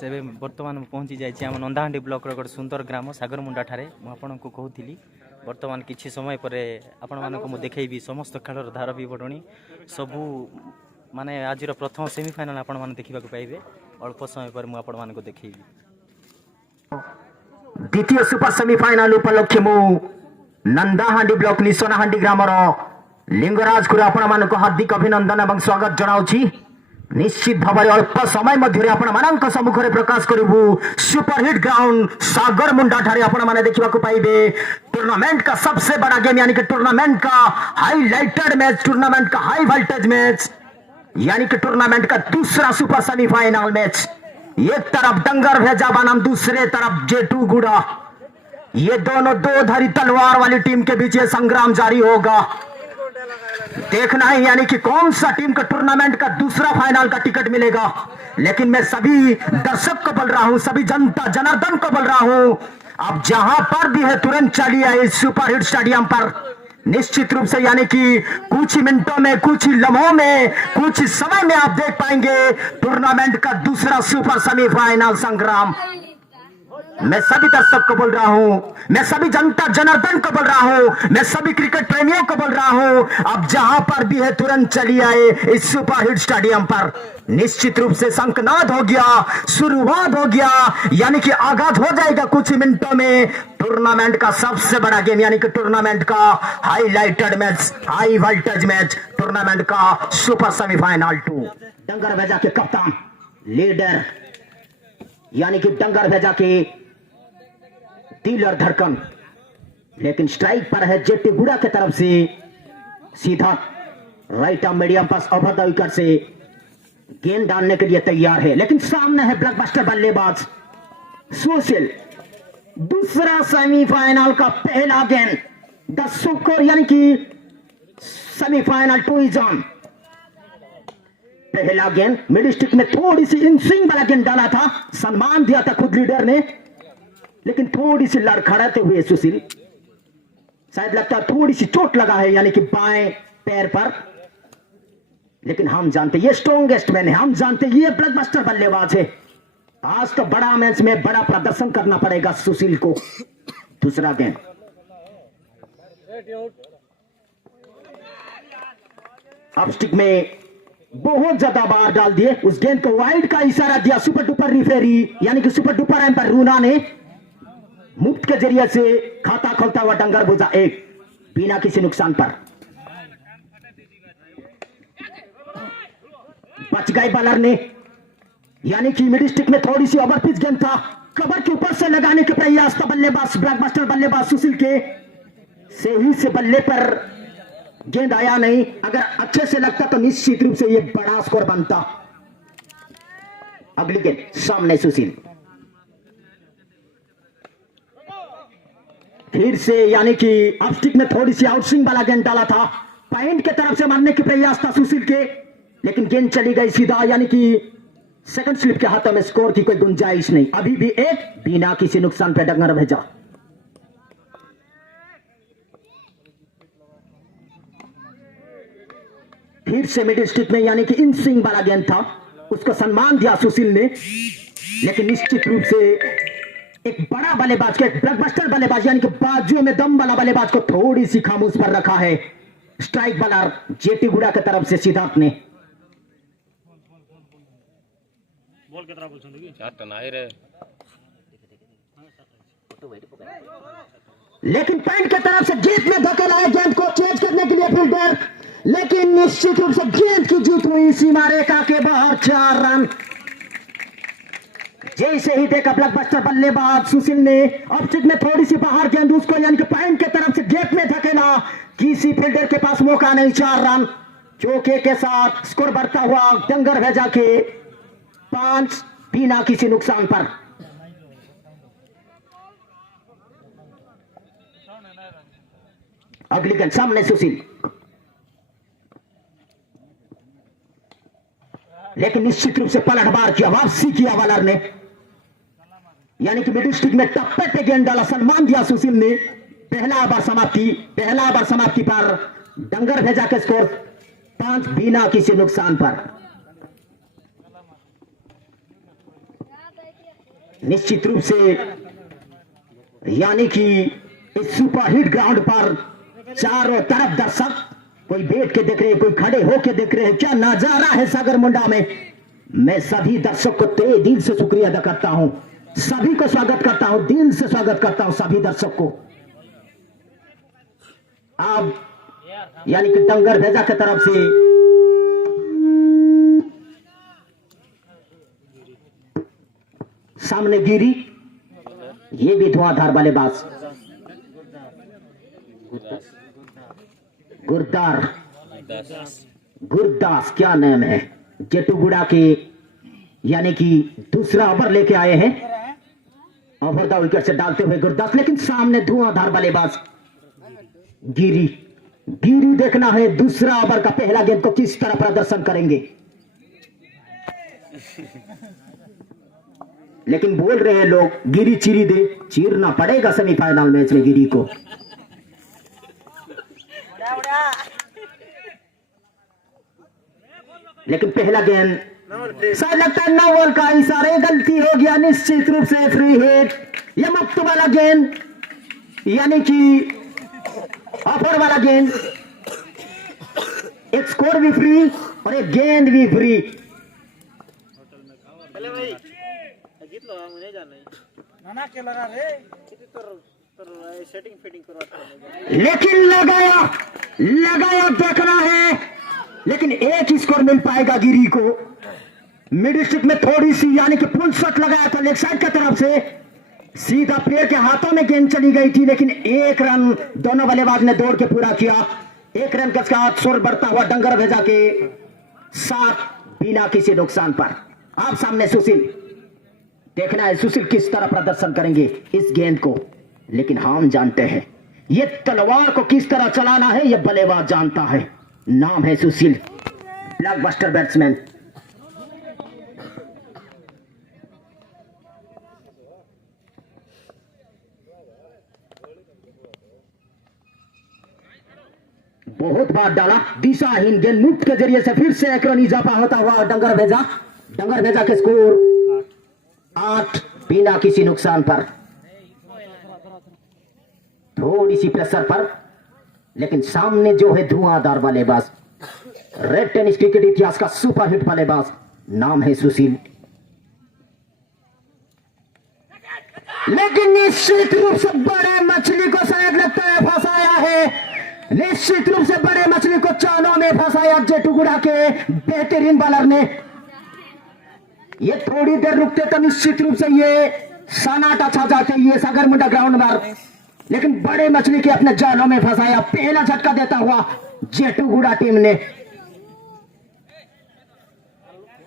से बर्तमान पहुँची जाइए आम नंदाहांडी ब्लॉक रो गोटे सुंदर ग्राम सागरमुंडा ठारे मुझे कहूली बर्तमान किछि समय पर आपण मानक मु देखैबी समस्त खेलर धार भी बढणी सबू माने आज प्रथम सेमिफाइनाल आपण माने देखिबा पाइबे अल्प समय पर मु आपण मानक देखैबी द्वितीय सुपर सेमिफाइनाल उपलक्षे मु नंदाहांडी ब्लॉक निसोनाहांडी ग्रामर लिंगराज को आपण मानक हार्दिक अभिनंदन एवं स्वागत जनाउछि। निश्चित भाव अल्प समय मध्य आपण मानक सम्मुख में प्रकाश करूँ सुपरहिट ग्राउंड सागरमुंडा ठारे आपण माने देखा पाइबे टूर्नामेंट का सबसे बड़ा गेम यानी कि टूर्नामेंट का हाईलाइटेड मैच, टूर्नामेंट का हाई वोल्टेज मैच यानी कि टूर्नामेंट का दूसरा सुपर सेमीफाइनल मैच। एक तरफ डंगर भेजा बनाम दूसरे तरफ जेटू गुड़ा, ये दोनों दो धारी तलवार वाली टीम के बीच ये संग्राम जारी होगा। देखना है यानी कि कौन सा टीम का टूर्नामेंट का दूसरा फाइनल का टिकट मिलेगा। लेकिन मैं सभी दर्शक को बोल रहा हूं, सभी जनता जनार्दन को बोल रहा हूं, अब जहां पर भी है तुरंत चलिए इस सुपरहिट स्टेडियम पर। निश्चित रूप से यानी कि कुछ ही मिनटों में, कुछ ही लम्हों में, कुछ ही समय में आप देख पाएंगे टूर्नामेंट का दूसरा सुपर सेमीफाइनल संग्राम। मैं सभी दर्शक को बोल रहा हूं, मैं सभी जनता जनार्दन को बोल रहा हूं, मैं सभी क्रिकेट प्रेमियों को बोल रहा हूं, अब जहां पर भी है तुरंत चलिए आए इस सुपरहिट स्टेडियम पर। निश्चित रूप से शंखनाद हो गया, शुरुआत हो गया, यानी कि आगाज हो जाएगा कुछ ही मिनटों में टूर्नामेंट का सबसे बड़ा गेम यानी कि टूर्नामेंट का highlighted match, high voltage match, tournament का सुपर सेमीफाइनल 2। डंगर भेजा के कप्तान लीडर यानी कि डंगर भेजा के दिल और धड़कन, लेकिन स्ट्राइक पर है जेटी गुड़ा की तरफ से सीधा right arm medium pass over the wicket से गेंद डालने के लिए तैयार है। लेकिन सामने है ब्लॉकबस्टर बल्लेबाज सुशील। दूसरा सेमीफाइनल का पहला गेंद द सुकर यानी कि सेमीफाइनल 2 इज ऑन। पहला गेंद मिड स्टिक में थोड़ी सी इनस्विंग वाला गेंद डाला था, सम्मान दिया था खुद लीडर ने, लेकिन थोड़ी सी लड़खड़ाते हुए सुशील, शायद लगता है थोड़ी सी चोट लगा है यानी कि बाएं पैर पर। लेकिन हम जानते ये स्ट्रॉन्गेस्ट मैन है, हम जानते ये ब्लॉकबस्टर बल्लेबाज है। आज तो बड़ा मैच में बड़ा प्रदर्शन करना पड़ेगा सुशील को। दूसरा गेंद अब स्टिक में बहुत ज्यादा बार डाल दिए, उस गेंद को वाइड का इशारा दिया सुपर डुपर रिफेरी यानी कि सुपर डुपर एम्पायर रूना ने। मुफ्त के जरिए से खाता खोलता हुआ डंगर बुझा एक बिना किसी नुकसान पर। बच गए बॉलर ने यानी कि मिड स्टिक में थोड़ी सी ओवरपिच गेंद था, कवर के ऊपर से लगाने के प्रयास था बल्लेबाज ब्लॉकबस्टर बल्लेबाज सुशील के, सही से बल्ले पर गेंद आया नहीं। अगर अच्छे से लगता तो निश्चित रूप से यह बड़ा स्कोर बनता। अगली गेंद सामने सुशील फिर से यानी कि अपस्टिक में थोड़ी सी आउटस्विंग वाला गेंद डाला था, पॉइंट के तरफ से मारने के प्रयास था सुशील के, लेकिन गेंद चली गई सीधा यानी कि सेकंड स्लिप के हाथों में स्कोर की कोई गुंजाइश नहीं। अभी भी एक बिना किसी नुकसान पे डंगर भेजा। फिर से मिड स्टिक में यानी कि इन स्विंग वाला गेंद था, उसको सम्मान दिया सुशील ने, लेकिन निश्चित रूप से एक बड़ा बल्लेबाज को, एक ब्लॉकबस्टर बल्लेबाज यानी कि बाजुओं में दम वाला बल्लेबाज को थोड़ी सी खामोश पर रखा है स्ट्राइक बॉलर जेटी गुड़ा की तरफ से सिद्धार्थ ने। लेकिन पॉइंट की तरफ से जीत में धकेला है गेंद को चेंज करने के लिए फील्डर, लेकिन निश्चित रूप से गेंद की जीत हुई सीमा रेखा के बाहर 4 रन। जैसे ही देखा ब्लॉकबस्टर बल्लेबाज सुशील ने ऑप्टिक में थोड़ी सी बाहर गेंद उसको यानी कि पॉइंट की तरफ से गेट में धकेला, किसी फील्डर के पास मौका नहीं। 4 रन चौके के साथ स्कोर बढ़ता हुआ डंगर भेजा के 5 बिना किसी नुकसान पर। अगली गेंद सामने सुशील, लेकिन निश्चित रूप से पलटवार किया, वापसी किया बॉलर ने यानी कि मिड स्टिक में टप्पे पे गेंद डाला, सम्मान दिया सुशील ने। पहला ओवर समाप्ति पर डंगर भेजा के स्कोर 5 बिना किसी नुकसान पर। निश्चित रूप से यानी कि इस सुपरहिट ग्राउंड पर चारों तरफ दर्शक, कोई बैठ के देख रहे हैं, कोई खड़े होके देख रहे हैं। क्या नजारा है सागर मुंडा में। मैं सभी दर्शक को तहे दिल से शुक्रिया अदा करता हूं, सभी को स्वागत करता हूं, दिल से स्वागत करता हूं सभी दर्शक को। आप यानी कि डंगर भेजा की तरफ से सामने गिरी, ये भी धुआंधार बल्लेबाज गुरदास क्या नाम है, जेटूगुड़ा के यानी कि दूसरा ओवर लेके आए हैं। ओवर द विकेट से डालते हुए गुरदास, लेकिन सामने धुआंधार बल्लेबाज गिरी। देखना है दूसरा ओवर का पहला गेंद को किस तरह प्रदर्शन करेंगे। लेकिन बोल रहे हैं लोग गिरी चिरी दे, चीरना पड़ेगा सेमीफाइनल मैच में गिरी को। लेकिन पहला गेंद शायद लगता है 9 बॉल का इशारा, गलती हो गया, निश्चित रूप से फ्री हिट। यह मुक्त वाला गेंद यानी कि ऑफर वाला गेंद, एक स्कोर भी फ्री और एक गेंद भी फ्री। लेकिन लगाया देखना है, लेकिन एक ही स्कोर मिल पाएगा गिरी को। मिड स्टिक में थोड़ी सी यानी कि फुल शॉट लगाया था लेग साइड की तरफ से, सीधा प्लेयर के हाथों में गेंद चली गई थी, लेकिन एक रन दोनों बल्लेबाज ने दौड़ के पूरा किया। एक रन के साथ शोर बढ़ता हुआ डंगर भेजा के साथ बिना किसी नुकसान पर। आप सामने सुशील, देखना है सुशील किस तरह प्रदर्शन करेंगे इस गेंद को। लेकिन हम जानते हैं ये तलवार को किस तरह चलाना है, ये बल्लेबाज जानता है। नाम है सुशील, ब्लॉकबस्टर बैट्समैन। बहुत बार डाला, दिशाहीन गेंद मुक्त के जरिए से फिर से एक रन इजाफा होता हुआ डंगर भेजा के स्कोर 8 बिना किसी नुकसान पर। थोड़ी सी प्रेशर पर, लेकिन सामने जो है धुआंधार बल्लेबाज, रेड टेनिस क्रिकेट इतिहास का सुपरहिट बल्लेबाज, नाम है सुशील। लेकिन निश्चित रूप से बड़े मछली को शायद लगता है फंसाया है, निश्चित रूप से बड़े मछली को चालों में फंसाया जेटूगुड़ा के बेहतरीन बॉलर ने। ये थोड़ी देर रुकते तो निश्चित रूप से ये सन्नाटा छा जाते ये सागर मुंडा ग्राउंड पर, लेकिन बड़े मछली के अपने जालों में फंसाया। पहला झटका देता हुआ जेटूगुड़ा टीम ने।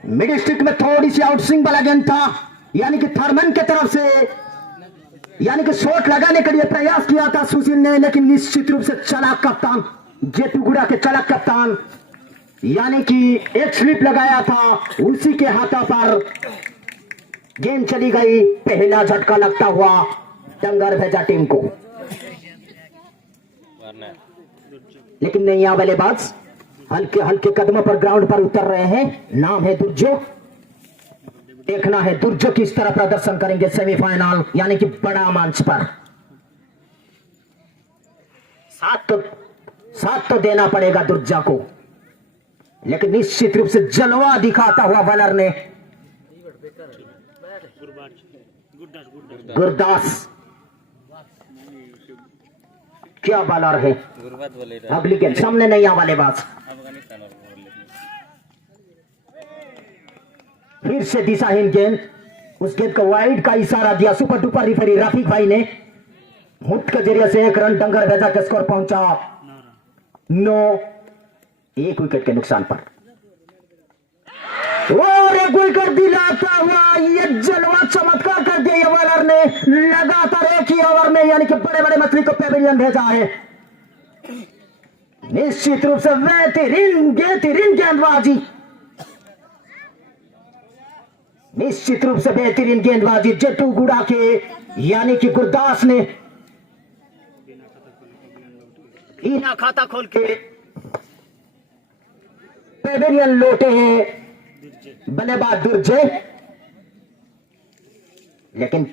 मिड स्टिक में थोड़ी सी आउटस्विंग वाला गेंद था, यानी कि थर्मन की तरफ से यानी कि शॉट लगाने के लिए प्रयास किया था सुशील ने, लेकिन निश्चित रूप से चलाक कप्तान, जेटूगुड़ा के चलाक कप्तान यानी कि एक स्लिप लगाया था, उसी के हाथों पर गेंद चली गई। पहला झटका लगता हुआ डंगर भेजा टीम को। लेकिन नैया बल्लेबाज हल्के हल्के कदमों पर ग्राउंड पर उतर रहे हैं, नाम है दुर्जो। देखना है दुर्जो किस तरह प्रदर्शन करेंगे सेमीफाइनल यानी कि बड़ा मंच पर। साथ तो देना पड़ेगा दुर्जो को, लेकिन निश्चित रूप से जलवा दिखाता हुआ बॉलर ने गुरदास, क्या बॉलर है। अगली गेंद सामने नैया बल्लेबाज, फिर से दिशाहीन गेंद, उस गेंद को वाइड का इशारा दिया सुपर डुपर रिफरी रफीक भाई ने। मुक्त के जरिए से एक रन डंगर भेजा के स्कोर पहुंचा 9, 1 विकेट के नुकसान पर। और एक विकेट दिलाता हुआ ये जलवा चमत्कार कर दिया बॉलर ने। लगातार एक ही ओवर में यानी कि बड़े बड़े मछली को पेविलियन भेजा है। निश्चित रूप से बेहतरीन गेंदबाजी, निश्चित रूप से बेहतरीन गेंदबाजी जेटूगुड़ा के यानी कि गुरदास ने बिना खाता खोल के पेविलियन लौटे हैं बल्लेबाज दुर्जय। लेकिन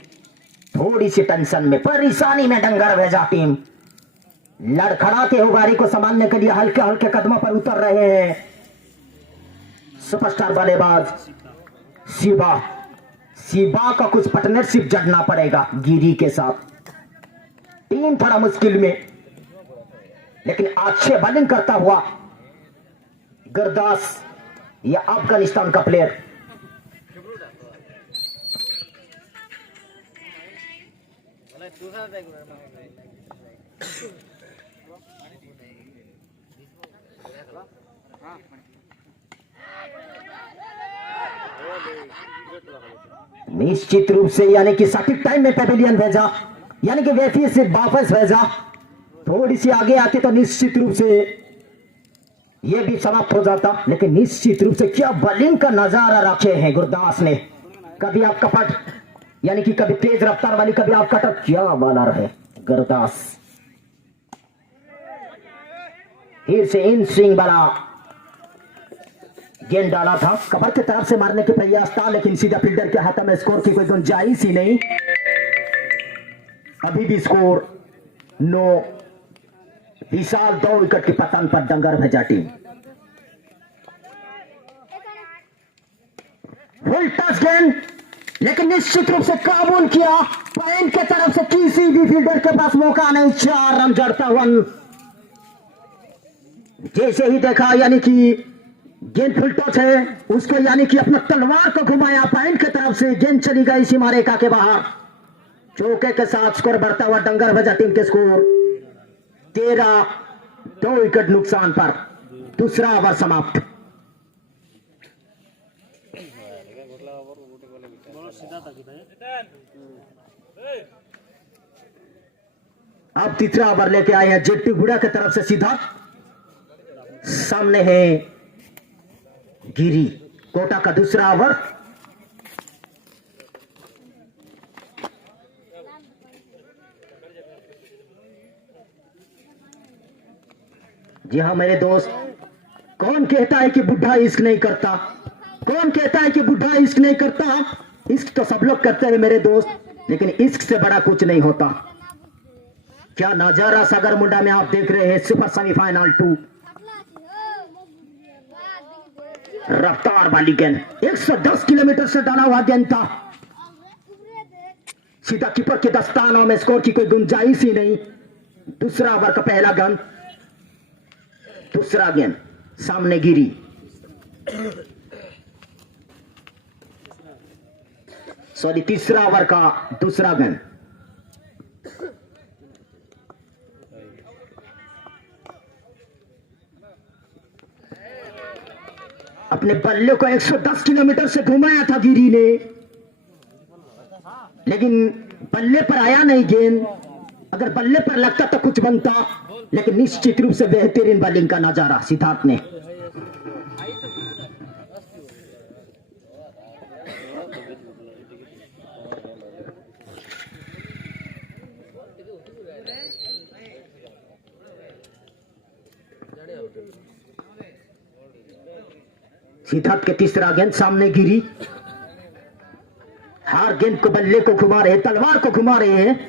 थोड़ी सी टेंशन में, परेशानी में डंगर भेजा टीम। लड़खड़ाते हुए गाड़ी को संभालने के लिए हल्के हल्के कदमों पर उतर रहे हैं सुपरस्टार बल्लेबाज शिवा। शिवा का कुछ पार्टनरशिप जड़ना पड़ेगा गिरी के साथ। टीम थोड़ा मुश्किल में, लेकिन अच्छे बॉलिंग करता हुआ गुरदास, या अफगानिस्तान का प्लेयर। निश्चित रूप से यानी कि सटीक टाइम में पेविलियन भेजा, यानी कि वेफी से वापस भेजा। थोड़ी सी आगे आते तो निश्चित रूप से यह भी समाप्त हो जाता, लेकिन निश्चित रूप से क्या बॉलिंग का नजारा रखे हैं गुरदास ने। कभी आप कपट यानी कि कभी तेज रफ्तार वाली, कभी आप कटक, क्या बॉलर है गुरदास। फिर से इन स्विंग वाला गेंद डाला था, कवर की तरफ से मारने के प्रयास था, लेकिन सीधा फील्डर के हाथ में स्कोर की कोई गुंजाइश ही नहीं। अभी भी स्कोर 9। विशाल 2 विकेट की पतन पर डंगर भेजा टीम। फुल टच गेंद, लेकिन निश्चित रूप से काबूल किया। पॉइंट के तरफ से किसी भी फील्डर के पास मौका नहीं। 4 रन जड़ता हुआ, जैसे ही देखा यानी कि गेंद फुल टच है, उसको यानी कि अपना तलवार को घुमाया पॉइंट की तरफ से, गेंद चली गई सीमा रेखा के बाहर। चौके के साथ स्कोर बढ़ता हुआ डंगर भेजा टीम के स्कोर 13। 2 विकेट नुकसान पर दूसरा ओवर समाप्त। अब तीसरा ओवर लेके आए हैं जेट्टी गुड़ा की तरफ से सीधा। सामने है गिरी। कोटा का दूसरा ओवर। जी हाँ मेरे दोस्त, कौन कहता है कि बुढ़ा इश्क नहीं करता? कौन कहता है कि बुढ़ा इश्क नहीं करता? इश्क तो सब लोग करते हैं मेरे दोस्त, लेकिन इश्क से बड़ा कुछ नहीं होता। क्या नजारा सागर मुंडा में आप देख रहे हैं। Super semifinal 2। रफ्तार वाली गेंद 110 किलोमीटर से डाला हुआ गेंद था, सीधा कीपर के दस्तानों में, स्कोर की कोई गुंजाइश ही नहीं। दूसरा ओवर का पहला गेंद, दूसरा गेंद सामने गिरी। सॉरी, तीसरा ओवर का दूसरा गेंद। अपने बल्ले को 110 किलोमीटर से घुमाया था गिरी ने, लेकिन बल्ले पर आया नहीं गेंद। अगर बल्ले पर लगता तो कुछ बनता, लेकिन निश्चित रूप से बेहतरीन बॉलिंग का नजारा सिद्धार्थ ने। सिद्धार्थ के तीसरा गेंद सामने गिरी। हर गेंद को बल्ले को घुमा रहे, तलवार को घुमा रहे हैं।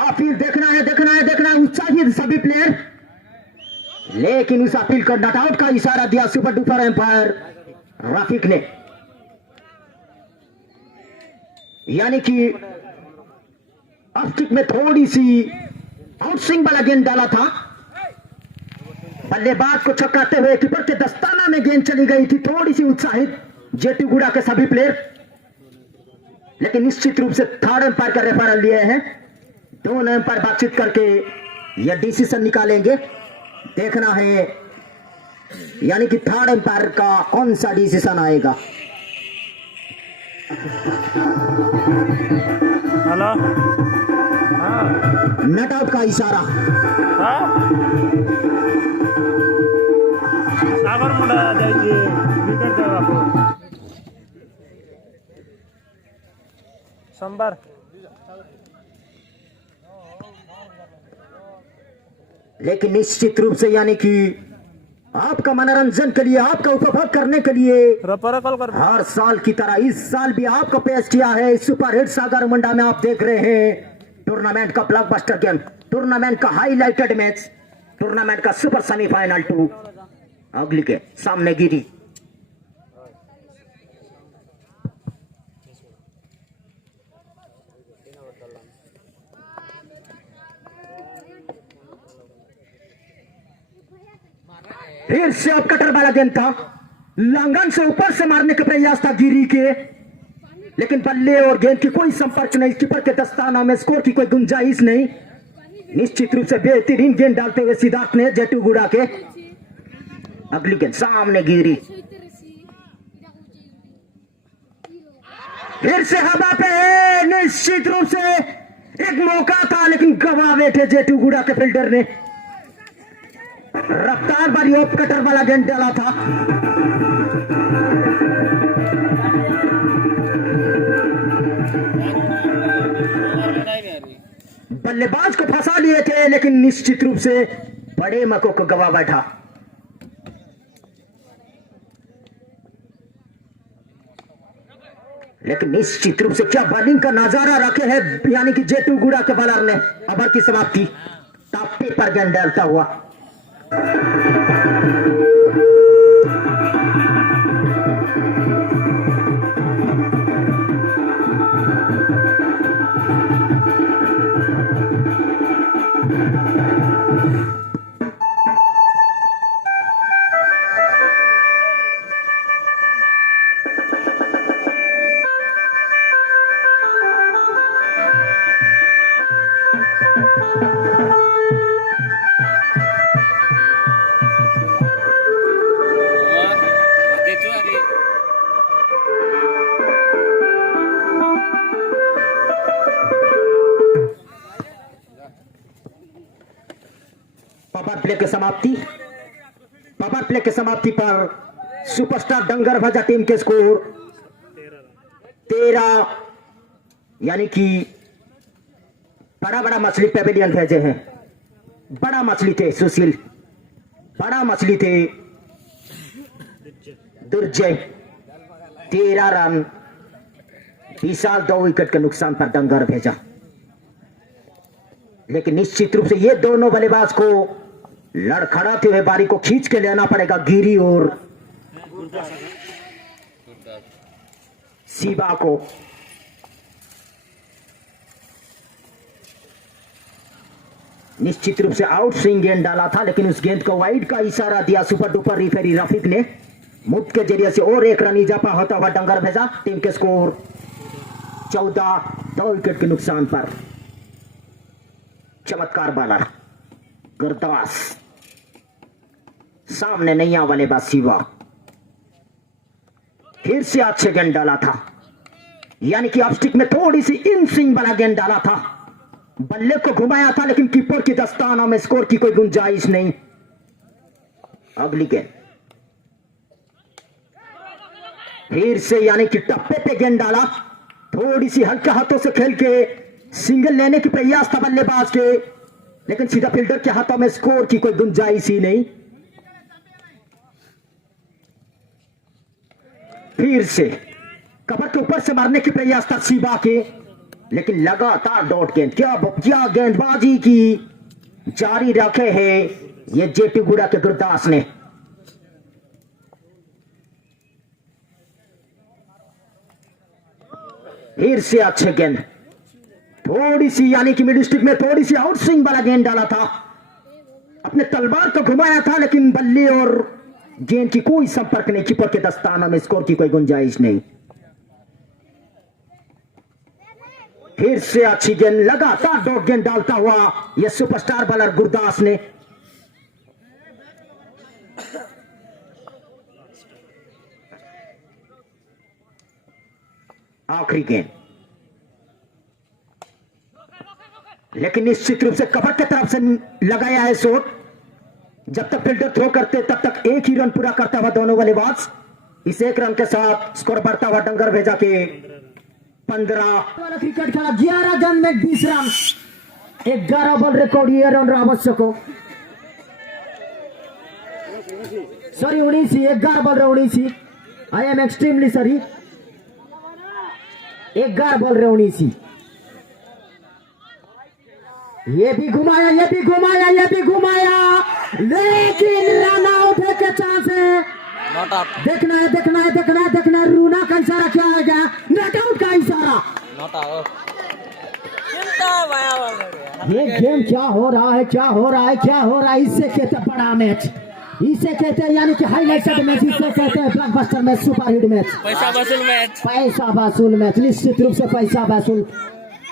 अपील देखना है, देखना है, देखना है, उत्साहित सभी प्लेयर, लेकिन उस अपील को नॉट आउट का इशारा दिया सुपर डुपर एम्पायर रफीक ने। यानी कि ऑफ में थोड़ी सी आउटस्विंग वाला गेंद डाला था, बल्लेबाज को छक्काते हुए कीपर के दस्ताना में गेंद चली गई थी। थोड़ी सी उत्साहित जेटी गुड़ा के सभी प्लेयर, लेकिन निश्चित रूप से थर्ड एम्पायर का रेफरल लिए हैं। दोनों एम्पायर बातचीत करके यह डिसीजन निकालेंगे। देखना है यानी कि थर्ड एम्पायर का कौन सा डिसीजन आएगा। हेलो, नॉट आउट का इशारा। सागर मुंडा जाइए विकेट देवा सोमवार। लेकिन निश्चित रूप से यानी कि आपका मनोरंजन के लिए, आपका उपभोग करने के लिए रपर कॉल कर हर साल की तरह इस साल भी आपको पेश किया है। सुपरहिट सागर मुंडा में आप देख रहे हैं टूर्नामेंट का ब्लॉकबस्टर गेम, टूर्नामेंट का हाईलाइटेड मैच, टूर्नामेंट का सुपर सेमीफाइनल 2। अगली के सामने गिरी फिर से अब कटर वाला गेंद था, लांगन से ऊपर से मारने का प्रयास था गिरी के, लेकिन बल्ले और गेंद की कोई संपर्क नहीं। कीपर के दस्ताना में स्कोर की कोई गुंजाइश नहीं। निश्चित रूप से बेहतरीन गेंद डालते हुए सिद्धार्थ ने जेटू गुड़ा के। अगली गेंद सामने गिरी, फिर से हवा पे है। निश्चित रूप से एक मौका था लेकिन गवा बैठे जेटू गुड़ा के फील्डर ने। रफ्तार वाली ऑफ कटर वाला गेंद डाला था, बल्लेबाज को फंसा लिए थे लेकिन निश्चित रूप से बड़े मौके को गवा बैठा। लेकिन निश्चित रूप से क्या बॉलिंग का नजारा रखे है, यानी कि जेटू गुड़ा के बॉलर ने। ओवर की समाप्ति, टॉप पर गेंद डालता हुआ। पावर प्ले की समाप्ति पर सुपरस्टार डंगर भजा टीम के स्कोर 13, यानी कि बड़ा मछली पेविलियन भेजे हैं। बड़ा मछली थे सुशील, बड़ा मछली थे दुर्जय। 13 रन, विशाल 2 विकेट के नुकसान पर डंगर भेजा। लेकिन निश्चित रूप से ये दोनों बल्लेबाज को लड़खड़ाते हुए बारी को खींच के लेना पड़ेगा गिरी और शिवा को। निश्चित रूप से आउट स्विंग गेंद डाला था, लेकिन उस गेंद को वाइड का इशारा दिया सुपर डुपर रिफेरी रफीक ने। मुफ्त के जरिए से और 1 रन इजाफा होता हुआ डंगर भेजा। टीम के स्कोर 14, 2 विकेट के नुकसान पर। चमत्कार बॉलर गुरदास, सामने नैया बल्लेबाज शिवा। फिर से अच्छे गेंद डाला था, यानी कि ऑफस्टिक में थोड़ी सी इन स्विंग वाला गेंद डाला था। बल्ले को घुमाया था लेकिन कीपर की दस्ताना में स्कोर की कोई गुंजाइश नहीं। अगली गेंद फिर से, यानी कि टप्पे पे गेंद डाला, थोड़ी सी हल्के हाथों से खेल के सिंगल लेने की प्रयास था बल्लेबाज के, लेकिन सीधा फील्डर के हाथों में स्कोर की कोई गुंजाइश ही नहीं। फिर से कवर के ऊपर से मारने की प्रयास था शिवा के, लेकिन लगातार डॉट गेंद। क्या गेंदबाजी की जारी रखे हैं ये जेटू गुड़ा के गुरदास ने। फिर से अच्छे गेंद, थोड़ी सी, यानी कि मिड स्टिक में थोड़ी सी आउट स्विंग वाला गेंद डाला था। अपने तलवार को घुमाया था लेकिन बल्ले और गेंद की कोई संपर्क नहीं। कीपर के दस्ताना में स्कोर की कोई गुंजाइश नहीं। फिर से अच्छी गेंद, लगातार डॉट गेंद डालता हुआ यह सुपरस्टार बॉलर गुरदास ने। आखिरी गेंद, लेकिन निश्चित रूप से कवर की तरफ से लगाया है शॉट। जब तक फील्डर थ्रो करते तब तक 1 ही रन पूरा करता हुआ दोनों बल्लेबाज। इस 1 रन के साथ स्कोर बढ़ता हुआ डंगर भेजा के 15 क्रिकेट खेला। 11 गेंद में 20 रन, 11 बॉल रिकॉर्ड, ये रन आवश्यक हो। सॉरी 19 11 बॉल रहे 19 I am extremely sorry 11 ball रहे 19 ये भी घुमाया ये भी घुमाया ये भी घुमाया लेकिन रन आउट है के चांस है देखना है देखना है देखना है देखना है रूना का इशारा क्या आएगा नॉट आउट का इशारा ये गेम क्या हो रहा है क्या हो रहा है क्या हो रहा है इससे कहते हैं बड़ा मैच इसे कहते हैं यानी कि हाईलाइटेड मैच इसे कहते हैं blockbuster match super hit match पैसा वसूल मैच निश्चित रूप से पैसा वसूल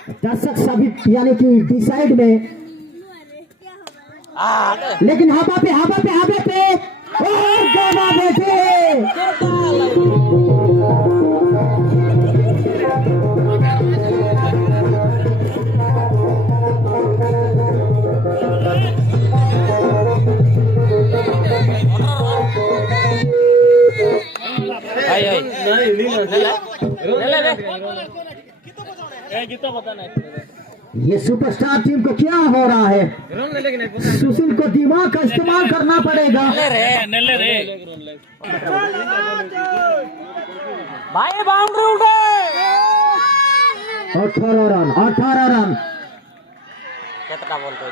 दर्शक सभी यानी कि डिसाइड में लेकिन हवा पे और गोवा बेटे ये सुपरस्टार टीम को क्या हो रहा है सुशील को दिमाग का इस्तेमाल करना पड़ेगा भाई बाउंड्री उठे 18 रन कितना बोलते हो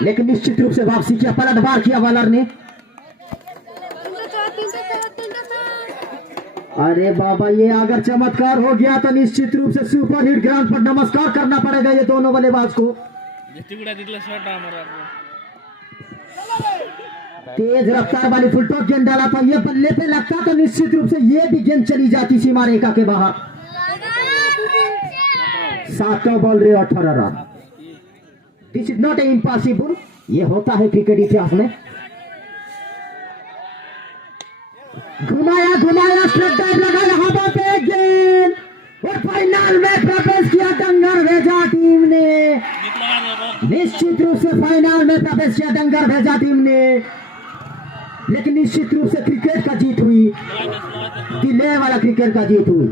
लेकिन निश्चित रूप से वापसी किया पलटवार किया बॉलर ने अरे बाबा ये अगर चमत्कार हो गया तो निश्चित रूप से सुपर हिट ग्राउंड पर नमस्कार करना पड़ेगा ये दोनों बल्लेबाज को तेज रफ्तार वाली फुल टॉप गेंद डाला था ये बल्ले पे लगता तो निश्चित रूप से ये भी गेंद चली जाती सीमा रेखा के बाहर 7 बॉल रे 18 run this is not a impossible ये होता है क्रिकेट इतिहास में घुमाया स्ट्रेट ड्राइव लगाया हवा पे गेंद और फाइनल में प्रवेश किया डंगर भेजा टीम ने निश्चित रूप से फाइनल में प्रवेश किया डंगर भेजा टीम ने लेकिन निश्चित रूप से क्रिकेट का जीत हुई दिल्ली वाला क्रिकेट का जीत हुई